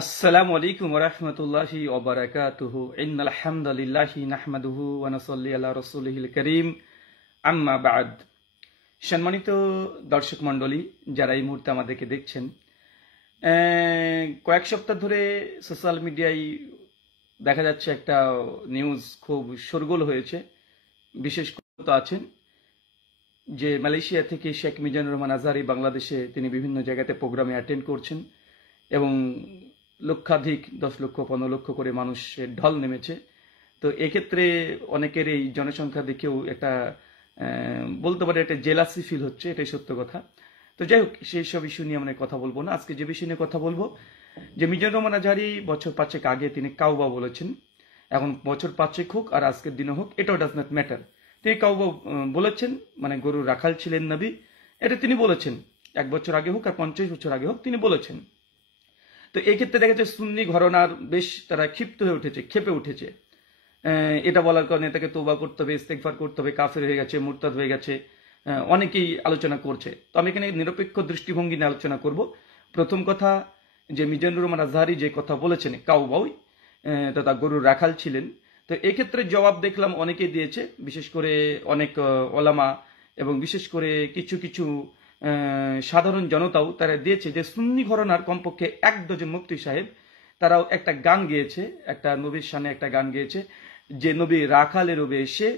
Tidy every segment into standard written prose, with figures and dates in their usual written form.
আসসালামু আলাইকুম ওয়া রাহমাতুল্লাহি ওয়া বারাকাতুহু। ইন্নাল হামদালিল্লাহি নাহমাদুহু ওয়া নুসাল্লি আলা রাসূলিহিল কারীম, আম্মা বা'দ। সম্মানিত দর্শক মণ্ডলী, যারা এই মুহূর্তে আমাদেরকে দেখছেন, কয়েক সপ্তাহ ধরে সোশ্যাল মিডিয়ায় দেখা যাচ্ছে একটা নিউজ খুব শোরগোল হয়েছে। বিশেষ করে আছেন যে মালয়েশিয়া থেকে শেখ মিজানুর রহমান আজহারী বাংলাদেশে তিনি বিভিন্ন জায়গাতে প্রোগ্রামে অ্যাটেন্ড করছেন এবং লক্ষাধিক 10 লক্ষ 15 লক্ষ করে মানুষের ঢল নেমেছে। তো এক্ষেত্রে অনেকের এই জনসংখ্যা দেখেও একটা বলতে পারে একটা জেলাসি ফিল হচ্ছে, এটাই সত্য কথা। তো যাই হোক, সেই সব ইস্যু নিয়ে আমরা কথা বলবো না। আজকে যে বিষয় নিয়ে কথা বলবো, যে মিজানুর রহমান আজহারী বছর 5 আগে তিনি কাউবা বলেছেন। এখন বছর 5 হোক আর আজকের দিনে হোক, এটাও ডাজ নট ম্যাটার। তিনি কাউবা বলেছেন, মানে গরুর রাখাল ছিলেন নবী, এটা তিনি বলেছেন। 1 বছর আগে হোক আর 50 বছর আগে হোক, তিনি বলেছেন। তো এই ক্ষেত্রে দেখা যাচ্ছে সুন্নি ঘরানার বেশ তারা ক্ষিপ্ত হয়ে উঠেছে, ক্ষেপে উঠেছে। এটা বলার কারণে তাকে তওবা করতে হবে, ইস্তেগফার করতে হবে, কাফের হয়ে গেছে, মুরতাদ হয়ে গেছে, অনেকেই আলোচনা করছে। তো আমি এখানে নিরপেক্ষ দৃষ্টিভঙ্গি নিয়ে আলোচনা করব। প্রথম কথা, যে মিজানুর রহমান আজহারী যে কথা বলেছেন কাউবাই তথা গরুর রাখাল ছিলেন, তো এক্ষেত্রে জবাব দেখলাম অনেকেই দিয়েছে, বিশেষ করে অনেক ওলামা এবং বিশেষ করে কিছু কিছু সাধারণ জনতাও তারা দিয়েছে যে সুন্নি ঘরানার কমপক্ষে 1 ডজন মুফতি সাহেব তারাও একটা গান গেয়েছে, একটা নবীর শানে একটা গান গেয়েছে, যে নবী রাখালের বেশে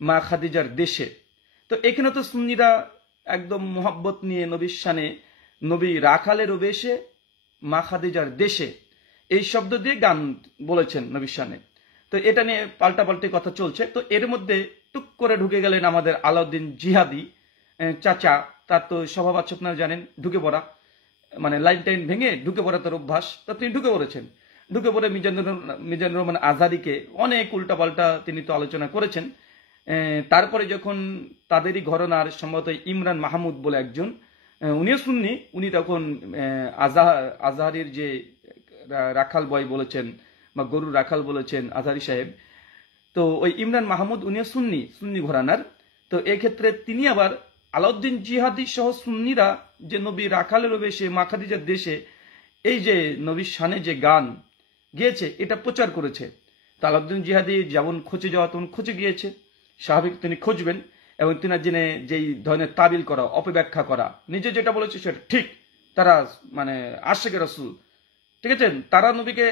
মা খাদিজার দেশে। তো এখানে তো সুন্নিরা একদম মোহাব্বত নিয়ে নবীর শানে নবী রাখালের বেশে মা খাদিজার দেশে এই শব্দ দিয়ে গান বলেছেন নবীর শানে। তো এটা নিয়ে পাল্টাপাল্টি কথা চলছে। তো এর মধ্যে টুক করে ঢুকে গেলেন আমাদের আলাউদ্দিন জিহাদি চাচা। তার তো স্বভাব আছে, আপনারা জানেন, ঢুকে পড়া, মানে লাইন টাইন ভেঙে ঢুকে পড়া তার অভ্যাস। তা তিনি ঢুকে পড়েছেন। ঢুকে পড়ে মিজানুর রহমান আজহারীকে অনেক উল্টাপাল্টা তিনি তো আলোচনা করেছেন। তারপরে যখন তাদেরই ঘরানার সম্ভবত ইমরান মাহমুদ বলে একজন, উনিও সুন্নি, উনি তখন আজহারীর যে রাখাল বয় বলেছেন বা গরুর রাখাল বলেছেন আজহারী সাহেব, তো ওই ইমরান মাহমুদ উনিও সুন্নি ঘরানার। তো এক্ষেত্রে তিনি আবার আলাউদ্দিন জিহাদি সহ সুন্নিরা যে নবী রাখালের বেশে মা খাদিজার দেশে এই যে নবীর শানে যে গান গিয়েছে, এটা প্রচার করেছে। তো আলাউদ্দিন জিহাদি যেমন খোঁজে যাওয়া তেমন খোঁজে গিয়েছে, স্বাভাবিক তিনি খুঁজবেন এবং তিনি জেনে যেই ধরনের তাবিল করা, অপব্যাখ্যা করা, নিজে যেটা বলেছে সেটা ঠিক, তারা মানে আশিকে রাসূল, ঠিক আছে, তারা নবীকে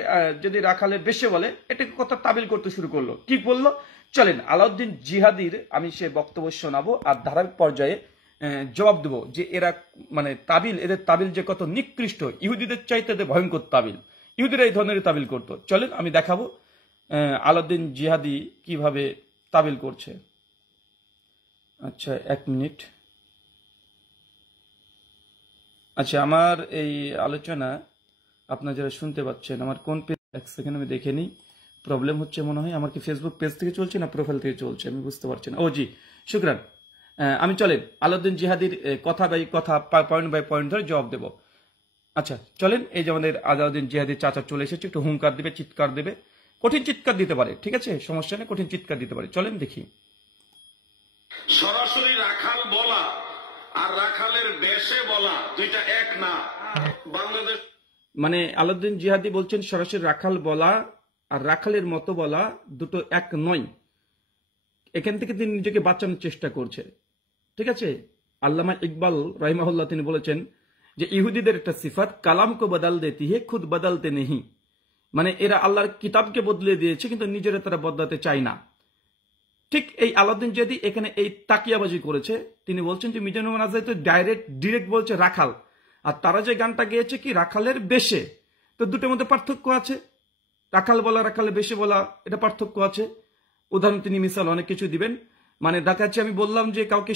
যদি রাখালের বেশে বলে, এটাকে কথা তাবিল করতে শুরু করলো। কি বললো চলেন আলাউদ্দিন জিহাদির আমি সে বক্তব্য শোনাবো আর ধারাবাহিক পর্যায়ে জবাব দেবো যে এরা মানে তাবিল, এদের তাবিল যে কত নিকৃষ্ট, ইহুদিদের চাইতে এদের ভয়ঙ্কর তাবিল, ইহুদিরা এই ধরনের তাবিল করতো। চলেন আমি দেখাবো আলাউদ্দিন জিহাদি কিভাবে তাবিল করছে। আচ্ছা 1 মিনিট। আচ্ছা, আমার এই আলোচনা আপনারা যারা শুনতে পাচ্ছেন, আমার কোন পেজ, 1 সেকেন্ড আমি দেখে নিই। প্রবলেম হচ্ছে মনে হয়, আমার কি ফেসবুক পেজ থেকে চলছে না প্রোফাইল থেকে চলছে, আমি বুঝতে পারছি না। ও জি, শুকরান। আমি চলেন আলাউদ্দিন জিহাদির কথা বাই কথা, পয়েন্ট বাই পয়েন্ট ধরে জবাব দেব। আচ্ছা চলেন, এই যে আমাদের আলাউদ্দিন জিহাদির চাচা চলে এসেছে, একটু হুঙ্কার দেবে, চিৎকার দেবে, কঠিন চিৎকার দিতে পারে, ঠিক আছে, সমস্যা নেই, কঠিন চিৎকার দিতে পারে। চলেন দেখি। সরাসরি রাখাল বলা আর রাখালের বেশে বলা দুইটা এক না। বাংলাদেশ মানে আলাউদ্দিন জিহাদি বলছেন সরাসরি রাখাল বলা আর রাখালের মতো বলা দুটো এক নয়। এখান থেকে তিনি নিজেকে বাঁচানোর চেষ্টা করছে, ঠিক আছে। আল্লামা ইকবাল রাহিমাহুল্লাহ তিনি বলেছেন যে ইহুদিদের একটা সিফাত, কালাম কো বদল দেতি হে খুদ বদলতে নেহি, মানে এরা আল্লাহর কিতাবকে বদলে দিয়েছে কিন্তু নিজেরা তারা বদলাতে চায় না। ঠিক এই আলাউদ্দিন জিহাদি এখানে এই তাকিয়াবাজি করেছে। তিনি বলছেন যে মিজানুর রহমান আজহারী তো ডিরেক্ট বলছে রাখাল, আর তারা যে গানটা গেয়েছে কি রাখালের বেশে। তো দুটোর মধ্যে পার্থক্য আছে, রাখাল বলা রাখালের বেশে বলা, এটা পার্থক্য আছে। উদাহরণ তিনি মিসাল অনেক কিছু দিবেন, মানে দেখাচ্ছি আমি বললাম যে কাউকে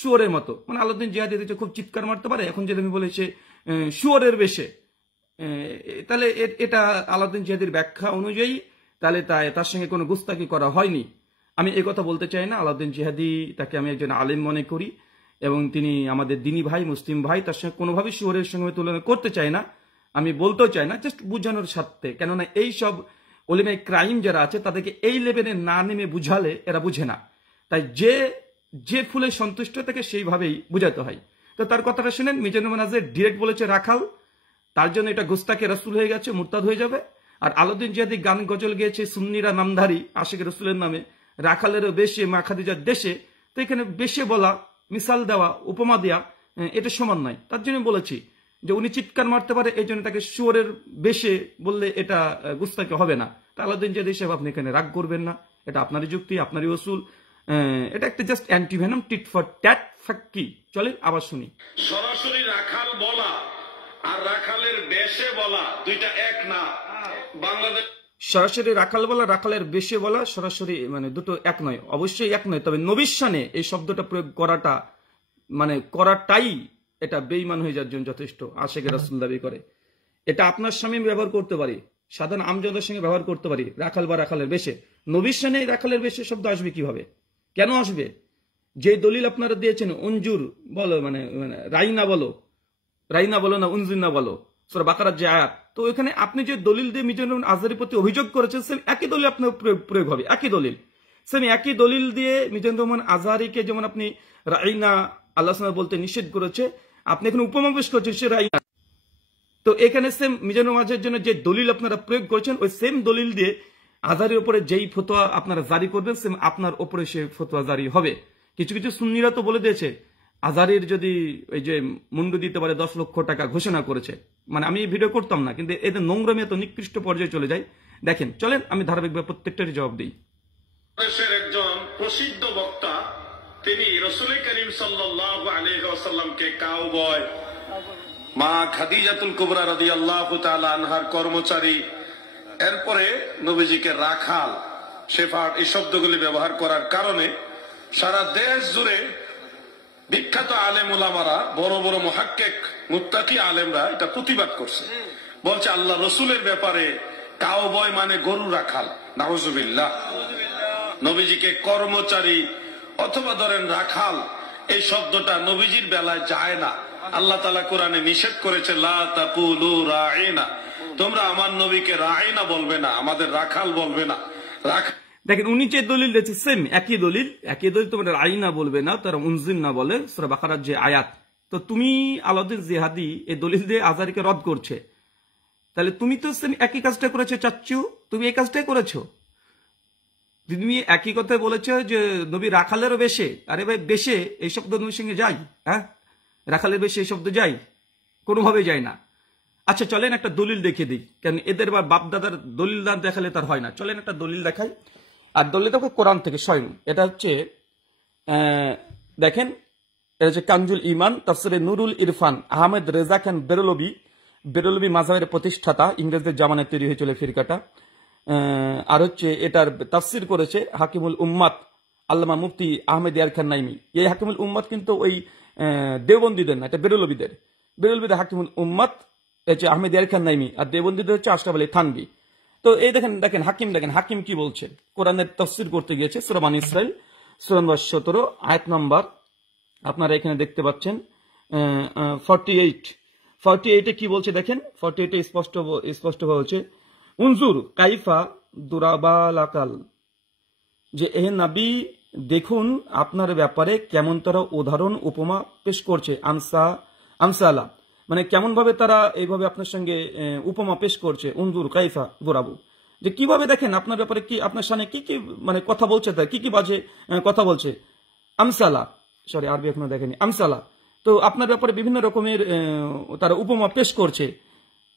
শুয়োরের মতো, মানে আলাউদ্দিন জিহাদি খুব চিৎকার মারতে পারে, এখন যদি আমি বলেছি শুয়োরের বেশে, তাহলে এটা আলাউদ্দিন জিহাদির ব্যাখ্যা অনুযায়ী তাহলে তার সঙ্গে কোনো গুস্তাকি করা হয়নি। আমি এই কথা বলতে চাই না। আলাউদ্দিন জিহাদি, তাকে আমি একজন আলেম মনে করি এবং তিনি আমাদের দিনী ভাই, মুসলিম ভাই, তার সঙ্গে কোনোভাবেই শুয়োরের সঙ্গে তুলনা করতে চাই না, আমি বলতেও চাই না, জাস্ট বুঝানোর স্বার্থে। কেননা এই সব ওলেমায়ে ক্রাইম যারা আছে তাদেরকে এই লেভেলে না নেমে বুঝালে এরা বুঝে না। তাই যে ফুলে সন্তুষ্ট তাকে সেইভাবেই বুঝাতে হয়। তো তার কথাটা শুনেন, মিজানুর রহমান আজহারী ডিরেক্ট বলেছে রাখাল, তার জন্য এটা গোস্তাকে রসুল হয়ে গেছে, মুরতাদ হয়ে যাবে। আর আলাউদ্দিন জিহাদি গান গজল গেয়েছে সুন্নিরা নামধারী আশিক রসুলের নামে, রাখালেরও বেশে মা খাদিজার দেশে। তো এখানে বেশে বলা, মিসাল দেওয়া, উপমা দেওয়া এটা সমান নয়। তার জন্য বলেছি যে উনি চিৎকার মারতে পারে, এই জন্য তাকে শুয়োরের বেশে বললে এটা গুস্তাকে হবে না। তা আলাউদ্দিন জিহাদি সাহেব আপনি এখানে রাগ করবেন না, এটা আপনারই যুক্তি, আপনারই ওসুল। এটা একটা just antivenom, tit for tat ফাক্কি। চলেন আবার শুনি। সরাসরি রাখাল বলা আর রাখালের বেশে বলা দুইটা এক না। বাংলাদেশ সরাসরি রাখাল বলা, রাখালের বেশে বলা সরাসরি মানে দুটো এক নয়, অবশ্যই এক নয়। তবে নবীর শানে এই শব্দটা প্রয়োগ করাটা মানে করাটাই এটা বেঈমান হয়ে যাওয়ার জন্য যথেষ্ট। আশিকে রাসূল দাবি করে এটা আপনার স্বামী ব্যবহার করতে পারি, সাধারণ আমজনতার সঙ্গে ব্যবহার করতে পারি, রাখাল বা রাখালের বেশে। নবীর শানে রাখালের বেশে শব্দ আসবে কিভাবে, কেন আসবে? যে দলিল আপনারা দিয়েছেন অঞ্জুর বলো মানে রাইনা বলো, রাইনা বলো না উনজুর বলো, সূরা বাকারার যে আয়াত, তো এখানে আপনি যে দলিল দিয়ে মিজানুর আজহারীর প্রতি অভিযোগ করেছেন সেম একই দলিল আপনার প্রয়োগ হবে, একই দলিল। সেম একই দলিল দিয়ে মিজানুর রহমান আজহারীকে যেমন আপনি রাইনা আল্লাহ সাল্লাল্লাহু বলতে নিষেধ করেছে, আপনি এখানে উপমা পেশ করছেন সে রাইনা। তো এখানে সেম মিজানুর মাঝের জন্য যে দলিল আপনারা প্রয়োগ করেছেন ওই সেম দলিল দিয়ে আজহারীর উপরে যেই ফতোয়া আপনারা জারি করবেন সেম আপনার উপরে সে ফতোয়া জারি হবে। কিছু কিছু সুন্নিরা তো বলে দিয়েছে আজহারীর যদি ওই যে মুন্ডু দিতে পারে 10 লক্ষ টাকা ঘোষণা করেছে, মানে আমি এই ভিডিও করতাম না, কিন্তু এদের নোংরামি এত নিকৃষ্ট পর্যায়ে চলে যায়। দেখেন চলেন আমি ধারাবাহিকভাবে প্রত্যেকটারই জবাব দিই। দেশের একজন প্রসিদ্ধ বক্তা, তিনি রাসূল করিম সাল্লাল্লাহু আলাইহি ওয়াসাল্লামকে কাউবয়, মা খাদিজাতুল কুবরা রাদিয়াল্লাহু তাআলা আনহার কর্মচারী, এরপরে নবীজিকে রাখাল, শেফার্ড এই শব্দগুলি ব্যবহার করার কারণে সারা দেশ জুড়ে বিখ্যাত আলেম ওলামারা, বড় বড় মুহাক্কিক মুত্তাকি আলেমরা এটা প্রতিবাদ করছে। বলছে আল্লাহ রসুলের ব্যাপারে কাউবয় মানে গরু রাখাল, নাউজুবিল্লাহ। নবীজিকে কর্মচারী অথবা ধরেন রাখাল এই শব্দটা নবীজির বেলায় যায় না। আল্লাহ তাআলা কোরআনে নিষেধ করেছে লা তাকুলু রাঈনা, তোমরা আমার নবীকে রাঈনা বলবে না, আমাদের রাখাল বলবে না। দেখেন উনি যে দলিল দিয়েছে সেম একই দলিল, তোমরা রাইনা বলবে না, তারা উনজিন না বলে, সূরা বাকারার যে আয়াত। তো তুমি আলাউদ্দিন জিহাদি এই দলিল দিয়ে আজহারীকে রদ করছে, তাহলে তুমি তো সেম একই কাজটা করেছো চাচ্চু, তুমি এই কাজটাই করেছো। তুমি একই কথা বলেছো যে নবী রাখালেরও বেশে, আরে ভাই বেশে এই শব্দ নবীর সঙ্গে যাই? হ্যাঁ, রাখালের বেশে এই শব্দ যাই? কোনোভাবে যায় না। আচ্ছা চলেন একটা দলিল দেখিয়ে দিই, কেন এদের বা বাপদাদার দলিল না দেখালে তার হয় না। চলেন একটা দলিল দেখাই, আর দলিল দেখো কোরআন থেকে স্বয়ং। এটা হচ্ছে দেখেন, এটা হচ্ছে কানজুল ইমান, তাফসিরে নুরুল ইরফান, আহমেদ রেজা খান বেরলভী মাযহাবের প্রতিষ্ঠাতা, ইংরেজদের জামানায় তৈরি হয়েছিল ফিরকাটা। আর হচ্ছে এটার তাফসির করেছে হাকিমুল উম্মাত আল্লামা মুফতি আহমেদ ইয়ার খান নাইমি। এই হাকিমুল উম্মাত কিন্তু ওই দেওবন্দীদের না, এটা বেরলভীদের হাকিমুল উম্মাত হচ্ছে আহমেদ ইয়ার খান নাইমি, আর দেওবন্দীদের হচ্ছে আশরাফ আলী থানভী। তো এই দেখেন হাকিম কি বলছে, কোরআনের তাফসির করতে গিয়েছে সূরা বানী ইসরাইল সূরা নম্বর 17 আয়াত নম্বর আপনারা এখানে দেখতে পাচ্ছেন 48 কি বলছে দেখেন। 48 স্পষ্ট বলছে উনজুর কাইফা দুরাবালাকাল, যে এ নবী দেখুন আপনার ব্যাপারে কেমন তারা উদাহরণ উপমা পেশ করছে। আমসালা মানে কেমন ভাবে তারা এইভাবে আপনার সঙ্গে উপমা পেশ করছে। উনজুর কাইফা দুরাবু, যে কিভাবে দেখেন আপনার ব্যাপারে কি আপনার সামনে কি কি মানে কথা বলছে, তার কি বাজে কথা বলছে। আমসালা, সরি আরবি এখনো দেখেনি, আমসালা। তো আপনার ব্যাপারে বিভিন্ন রকমের তারা উপমা পেশ করছে,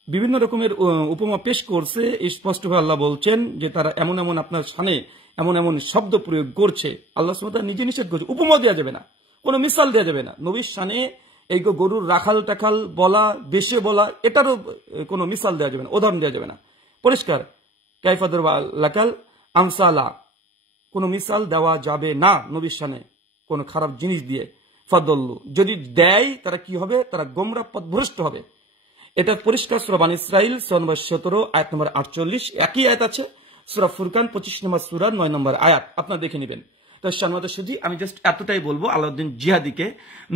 বিভিন্ন রকমের উপমা পেশ করছে। স্পষ্টভাবে আল্লাহ বলছেন যে তারা এমন এমন আপনার সামনে এমন শব্দ প্রয়োগ করছে। আল্লাহ সুবহানাহু ওয়া তাআলা নিজে নিষেধ করছে, উপমা দেওয়া যাবে না, কোনো মিসাল দেওয়া যাবে না। নবীর সামনে এই গরুর রাখাল টাখাল বলা, বেশে বলা, এটারও কোনো মিসাল দেওয়া যাবে না, উদাহরণ দেওয়া যাবে না। পরিষ্কার, কাইফা দুরাবালাকাল আমসালা, কোনো মিসাল দেওয়া যাবে না নবীর সামনে কোনো খারাপ জিনিস দিয়ে। ফাদল্লু, যদি দেয় তারা কি হবে, তারা গোমরা পথভ্রষ্ট হবে। এটা পরিষ্কার সূরা বানী ইসরাইল সূরা নম্বর 17 আয়াত নম্বর 48, একই আয়াত আছে সূরা ফুরকান 25 নম্বর সূরা 9 নম্বর আয়াত, আপনারা দেখে নেবেন। তো সম্মানিত সুধী, আমি জাস্ট এতটাই বলবো, আলাউদ্দিন জিহাদিকে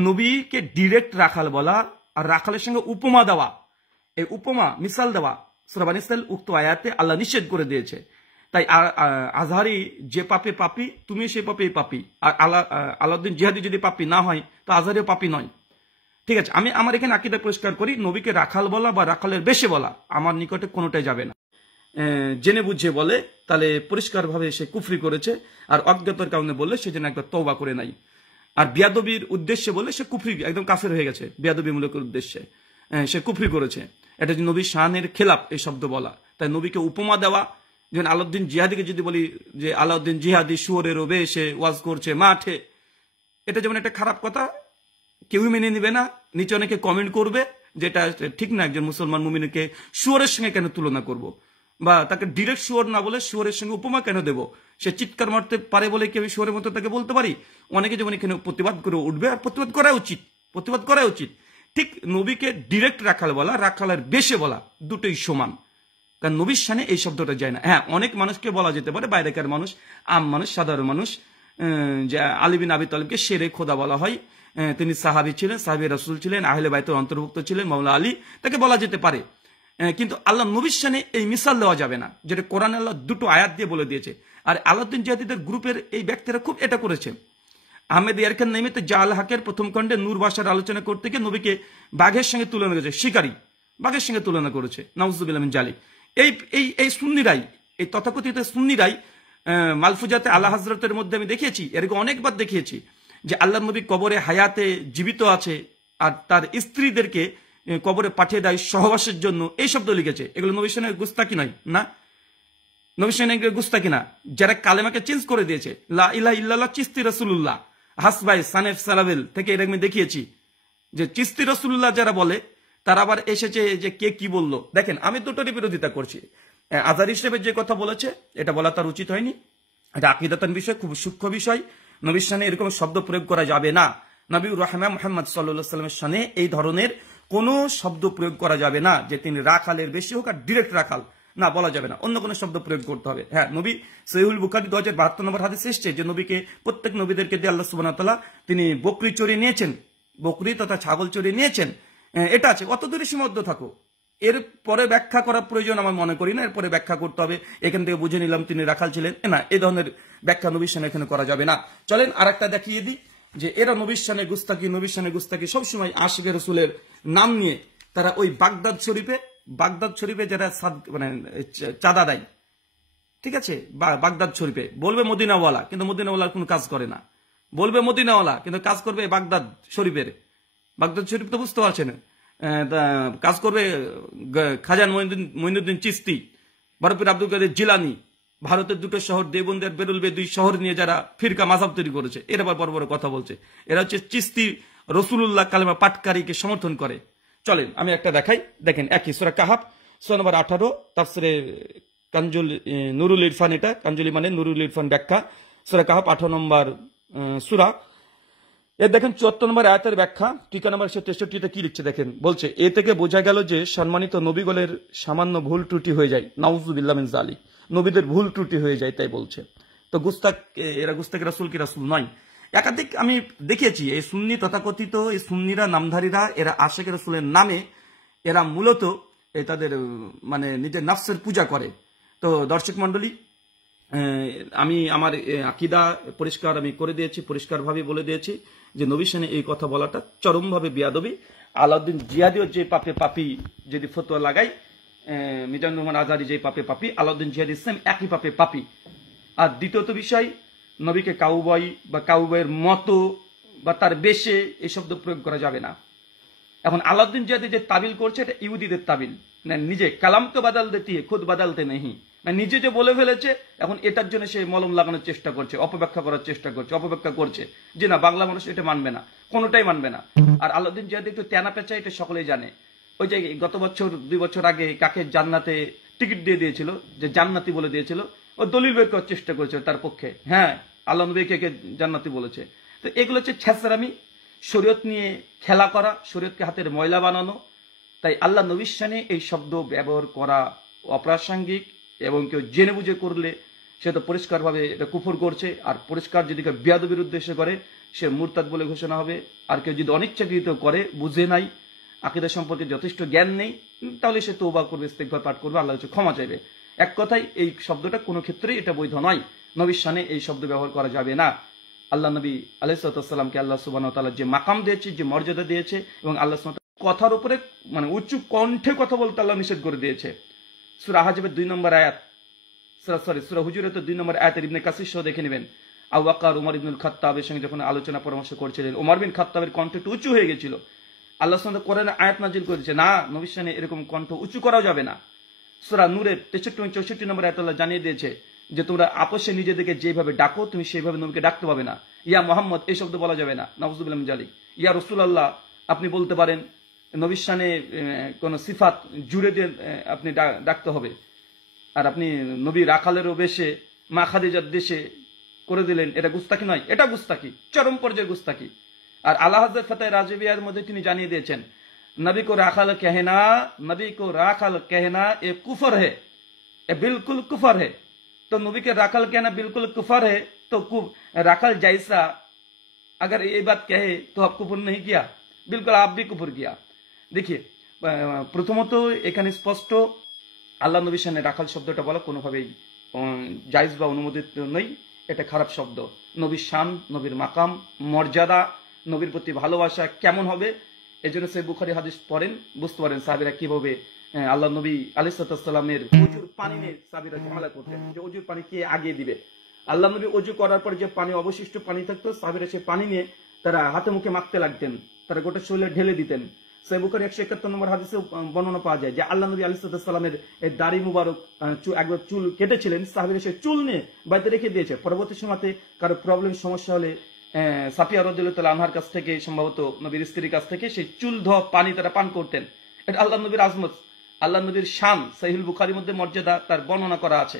নবীকে ডিরেক্ট রাখাল বলা আর রাখালের সঙ্গে উপমা দেওয়া, এই উপমা মিসাল দেওয়া সূরা বানী ইসরাইল উক্ত আয়াতে আল্লাহ নিষেধ করে দিয়েছে। তাই আজহারী যে পাপে পাপী, তুমি সেই পাপেই পাপী। আর আলাউদ্দিন জিহাদি যদি পাপী না হয় তো আজহারীও পাপী নয়। ঠিক আছে, আমি আমার এখানে আকীদা পরিষ্কার করি, নবীকে রাখাল বলা বা রাখালের বেশে বলা আমার নিকটে কোনোটাই যাবে না। জেনে বুঝে বলে তাহলে পরিষ্কারভাবে সে কুফরি করেছে, আর অজ্ঞতার কারণে বললে সে যেন একবার তওবা করে নাই। আর বিয়াদবির উদ্দেশ্যে বলে সে কুফরি, একদম কাফের হয়ে গেছে, বিয়াদবিমূলক উদ্দেশ্যে সে কুফরি করেছে। এটা যে নবীর শানের খেলাপ এই শব্দ বলা। তাই নবীকে উপমা দেওয়া, যেমন আলাউদ্দিন জিহাদিকে যদি বলি যে আলাউদ্দিন জিহাদি শুয়োরের রোবে এসে ওয়াজ করছে মাঠে, এটা যেমন একটা খারাপ কথা, কেউই মেনে নিবে না, নিচে অনেকে কমেন্ট করবে যেটা ঠিক না, একজন মুসলমান মুমিনকে শুয়োরের সঙ্গে কেন তুলনা করব, বা তাকে ডিরেক্ট শুয়োর না বলে শুয়োরের সঙ্গে উপমা কেন দেব, সে চিৎকার মারতে পারে বলে কি আমি শুয়োরের মতো তাকে বলতে পারি? অনেকে যেমন এখানে প্রতিবাদ করে উঠবে, আর প্রতিবাদ করা উচিত। ঠিক নবীকে ডিরেক্ট রাখাল বলা, রাখালের বেশে বলা দুটোই সমান, কারণ নবীর শানে এই শব্দটা যায় না। হ্যাঁ, অনেক মানুষকে বলা যেতে পারে, বাইরেকার মানুষ, আম মানুষ, সাধারণ মানুষ, যে আলী বিন আবি তালিবকে শেরে খোদা বলা হয়, তিনি সাহাবী ছিলেন, সাহাবী রাসূল ছিলেন, আহলে বাইতের অন্তর্ভুক্ত ছিলেন, মাওলা আলী, তাকে বলা যেতে পারে। কিন্তু আল্লাহ নবীর শানে এই মিসাল দেওয়া যাবে না, যেটা কোরআনে আল্লাহ দুটো আয়াত দিয়ে বলে দিয়েছে। আর আলাউদ্দিন জিহাদিদের গ্রুপের এই ব্যক্তিরা খুব এটা করেছে। আহমেদ ইয়ারখান নাইমিতে জাল হাকের প্রথম খণ্ডে নূর ভাষার আলোচনা করতে গিয়ে নবীকে বাঘের সঙ্গে তুলনা করেছে, শিকারী বাঘের সঙ্গে তুলনা করেছে, নাউজুবিল্লাহ মিন জালিক। এই সুন্নিরাই, এই তথাকথিত সুন্নিরাই মালফুজাতে আল্লাহ হযরতের মধ্যে আমি দেখিয়েছি, এরকম অনেকবার দেখিয়েছি যে আল্লাহ নবী কবরে হায়াতে জীবিত আছে, আর তার স্ত্রীদেরকে কবরে পাঠিয়ে দেয় সহবাসের জন্য, এই শব্দ লিখেছে। এগুলো নবী সাল্লাল্লাহু গুস্তাকি নয় না, নবী সাল্লাল্লাহু গুস্তাকি না। যারা কালেমাকে চেঞ্জ করে দিয়েছে, লা ইলাহা ইল্লাল্লাহ চিস্তি রাসূলুল্লাহ, হাসবাই সানেফ সালাবিল থেকে এরকম দেখিয়েছি যে চিস্তি রাসূলুল্লাহ যারা বলে, তারা আবার এসেছে যে কে কি বললো। দেখেন, আমি দুটোরই বিরোধিতা করছি। আজার হিসেবে যে কথা বলেছে এটা বলা তার উচিত হয়নি, এটা আকীদাতান বিষয়, খুব সূক্ষ্ম বিষয়। নবীর শানে এরকম শব্দ প্রয়োগ করা যাবে না। নবীর রাহমা মুহাম্মদ সাল্লাল্লাহু আলাইহি ওয়াসাল্লামের শানে এই ধরনের কোনো শব্দ প্রয়োগ করা যাবে না, যে তিনি রাখালের বেশি হোক আর ডিরেক্ট রাখাল না, বলা যাবে না, অন্য কোনো শব্দ প্রয়োগ করতে হবে। হ্যাঁ, নবী সহিহুল বুখারী 2072 নম্বর হাদিসে এসেছে যে নবীকে, প্রত্যেক নবীদেরকে দিয়ে আল্লাহ সুবহানাহু ওয়া তাআলা তিনি বকরি চড়িয়ে নিয়েছেন, বকরি তথা ছাগল চড়িয়ে নিয়েছেন। এটা আছে, অত দূরে সীমাবদ্ধ থাকো। এর পরে ব্যাখ্যা করার প্রয়োজন আমার মনে করি না, এরপরে ব্যাখ্যা করতে হবে এখান থেকে বুঝে নিলাম তিনি রাখাল ছিলেন, না, এই ধরনের ব্যাখ্যা নবীর শানে এখানে করা যাবে না। চলেন আর একটা দেখিয়ে দিই যে এরা নবীর শানে গুস্তাকি সবসময় আশিকে রসুলের নাম নিয়ে তারা ওই বাগদাদ শরীফে যারা মানে চাঁদা দেয়, ঠিক আছে, বাগদাদ শরীফে বলবে মদিনাওয়ালা, কিন্তু মদিনাওয়ালার কোনো কাজ করে না, বলবে মদিনাওয়ালা কিন্তু কাজ করবে বাগদাদ শরীফের। বাগদাদ শরীফ তো বুঝতে পারছেন, কাজ করবে খাজা মঈনুদ্দিন চিশতি, বরফির আব্দুল কাদের জিলানি, ভারতের দুটো শহর দেওবন্দ আর বেরুলবে, দুই শহর নিয়ে যারা ফিরকা মাযহাব তৈরি করেছে, এরা আবার বড় বড় কথা বলছে। এরা হচ্ছে চিশতি রসুলুল্লাহ কালেমা পাটকারীকে সমর্থন করে। চলেন আমি একটা দেখাই, দেখেন একই সূরা কাহাফ সূরা নম্বর 18, তাফসিরে কানজুল নুরুল ইরফান, এটা কানজুলি মানে নুরুল ইরফান ব্যাখ্যা, সূরা কাহাফ 18 নম্বর সূরা। এর দেখেন 74 নম্বর আয়াতের ব্যাখ্যা, টিকা নম্বর 163 কি লিখছে দেখেন, বলছে এ থেকে বোঝা গেল যে সম্মানিত নবীগণের সামান্য ভুল ত্রুটি হয়ে যায়, নাউজুবিল্লাহ মিন যালিক, নবীদের ভুল ত্রুটি হয়ে যায়, তাই বলছে। তো গুস্তাক, এরা গুস্তাক রাসূল কি রাসূল নয়। একাধিক আমি দেখিয়েছি এই সুন্নি তথাকথিত এই সুন্নিরা নামধারীরা, এরা আশিক রাসূলের নামে এরা মূলত তাদের মানে নিজের নফসের পূজা করে। তো দর্শক মণ্ডলী, আমি আমার আকীদা পরিষ্কার আমি করে দিয়েছি, পরিষ্কারভাবে বলে দিয়েছি যে নবীর শানে এই কথা বলাটা চরমভাবে বিয়াদবি। আলাউদ্দিন জিহাদিও যে পাপে পাপি যদি ফতোয়া লাগাই, মিজানুর রহমান আজহারী যে পাপে পাপি, আলাউদ্দিন জিহাদি সেম একই পাপে পাপি। আর দ্বিতীয়ত বিষয়, নবীকে কাউবয় বা কাউবয়ের মতো বা তার বেশে এই শব্দ প্রয়োগ করা যাবে না। এখন আলাউদ্দিন জিহাদি যে তাবিল করছে এটা ইহুদিদের তাবিল, না নিজে কালাম তো বাদাল দেতি খুদ বাদালতে নেই, মানে নিজে যে বলে ফেলেছে, এখন এটার জন্য সে মলম লাগানোর চেষ্টা করছে, অপব্যাখ্যা করার চেষ্টা করছে, অপব্যাখ্যা করছে যে না বাংলা মানুষ এটা মানবে না, কোনোটাই মানবে না। আর আলাউদ্দিন জিহাদি একটু তেনা পেঁচা, এটা সকলেই জানে। ওই যে গত বছর 2 বছর আগে কাকে জান্নাতে টিকিট দিয়ে দিয়েছিল, যে জান্নাতি বলে দিয়েছিল, ও দলিল বের করার চেষ্টা করেছে তার পক্ষে, হ্যাঁ আল্লাহ নবী কে জান্নাতি বলেছে। তো এগুলো হচ্ছে ছ্যাঁচড়ামি, শরীয়ত নিয়ে খেলা করা, শরীয়তকে হাতের ময়লা বানানো। তাই আল্লাহ নবীর শানে এই শব্দ ব্যবহার করা অপ্রাসঙ্গিক, এবং কেউ জেনে বুঝে করলে সে তো পরিষ্কারভাবে এটা কুফর করছে। আর পরিষ্কার যদি কেউ বিয়াদবির উদ্দেশ্যে করে সে মুরতাদ বলে ঘোষণা হবে। আর কেউ যদি অনিচ্ছাকৃত করে, বুঝে নাই, আকীদা সম্পর্কে যথেষ্ট জ্ঞান নেই, তাহলে সে তওবা করবে, ইস্তিগফার পাঠ করবে, আল্লাহর কাছে ক্ষমা চাইবে। এক কথায় এই শব্দটা কোনো ক্ষেত্রেই এটা বৈধ নয়, নবীর শানে এই শব্দ ব্যবহার করা যাবে না। আল্লাহ নবী আলাইহিসসালামকে আল্লাহ সুবহানাহু ওয়া তাআলা যে মাকাম দিয়েছে, যে মর্যাদা দিয়েছে, এবং আল্লাহ সুবহানাহু ওয়া তাআলা কথার উপরে মানে উচ্চ কণ্ঠে কথা বলতে আল্লাহ নিষেধ করে দিয়েছে। সূরা আহজাবের 2 নম্বর আয়াত, সূরা হুজুরাতের 2 নম্বর আয়াতের ইবনে কাসির সহ দেখে নেবেন। আবু বকর উমর ইবনুল খাত্তাবের সঙ্গে যখন আলোচনা পরামর্শ করছিলেন, ওমর বিন খাত্তাবের কণ্ঠ একটু উঁচু হয়ে গেছিল। আল্লাহ সুবহানাহু ওয়া তাআলা কোরআনে আয়াত নাজিল করেছে, না নবীর শানে এরকম কণ্ঠ উঁচু করাও যাবে না। সূরা নূরের 63 এবং 64 নম্বর আয়াত আল্লাহ জানিয়ে দিয়েছে যে তোমরা আপসে নিজেদেরকে যেভাবে ডাকো তুমি সেইভাবে নবীকে ডাকতে পাবে না। ইয়া মোহাম্মদ এই শব্দ বলা যাবে না, নাউযুবিল্লাহ মিন জালিক। ইয়া রাসূলুল্লাহ আপনি বলতে পারেন, নবীর শানে কোন সিফাত জুড়ে দিয়ে আপনি ডাকতে হবে। আর আপনি নবী রাখালেরও বেশে মা খাদিজার দেশে করে দিলেন, এটা গুস্তাকি নয়, এটা গুস্তাকি, চরম পর্যায়ের গুস্তাকি। আর আলা হযরত ফাতাহ রাজিবিয়ার মধ্যে তিনি জানিয়ে দিয়েছেন, नबी को राखल कहना ये कुफर है, ये बिल्कुल कुफर है। तो नबी के राखल कहना बिल्कुल कुफर है, तो राखल जैसा अगर ये बात कहे तो आप कुफर नहीं किया, बिल्कुल आप भी कुफर किया। देखिए प्रथमत এখানে স্পষ্ট আল্লাহ নবীর সামনে রাখাল শব্দটা বলা কোনোভাবেই জায়েজ বা অনুমোদিত নয়, এটা খারাপ শব্দ। নবীর শান, নবীর মাকাম, মর্যাদা, নবীর প্রতি ভালোবাসা কেমন হবে, এই জন্য সহিহ বুখারী হাদিস পড়েন, বুঝতে পারেন সাহাবীরা কিভাবে আল্লাহ নবী আলাইহিস সালামের ওযুর পানি নিয়ে সাহাবীরা ঝামেলা করতেন যে ওযুর পানি কে আগে দিবে। আল্লাহ নবী ওযু করার পরে যে পানি অবশিষ্ট পানি থাকতো, সাহাবীরা সেই পানি নিয়ে তারা হাতে মুখে মাখতে লাগতেন, তারা গোটা শরীরে ঢেলে দিতেন। সহিহ বুখারী 171 নম্বর হাদিসে বর্ণনা পাওয়া যায় যে আল্লাহ নবী আলাইহিস সালামের দাড়ি মুবারক একবার চুল কেটেছিলেন, সাহাবীরা সেই চুল নিয়ে বাড়িতে রেখে দিয়েছে। পরবর্তী সময়তে কারো প্রবলেম সমস্যা হলে সাফিয়া রাদিয়াল্লাহু তাআলা আনহার কাছ থেকে, সম্ভবত নবীর স্ত্রীর কাছ থেকে সেই চুল ধোয়া পানি তারা পান করতেন। এটা আল্লাহ নবীর আজমত, আল্লাহ নবীর শান, সহিহ বুখারীর মধ্যে মর্যাদা তার বর্ণনা করা আছে।